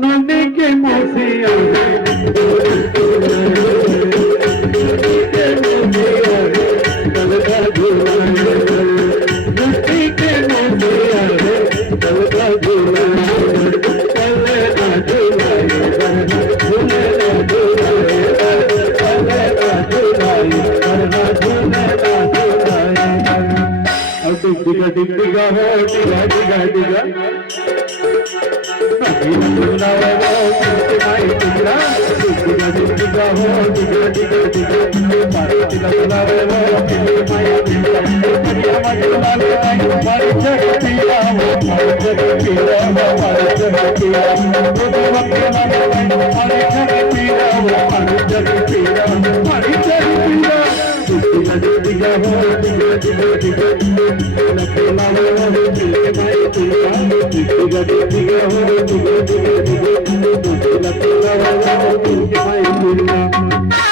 नन्हे के मौसिया diga diga ho diga diga diga na na na mai diga diga diga ho diga diga diga mari diga na na mai diga diga majla le mari jagtiya ho mari jagtiya ho mari jagtiya to waqt na mari jagtiya ho mari jagtiya mari jagtiya diga diga ho diga diga diga Lakhna हो दिले माई दिया दिगा दिगा हो दिगा दिगा दिगा लखना हो दिले माई दिया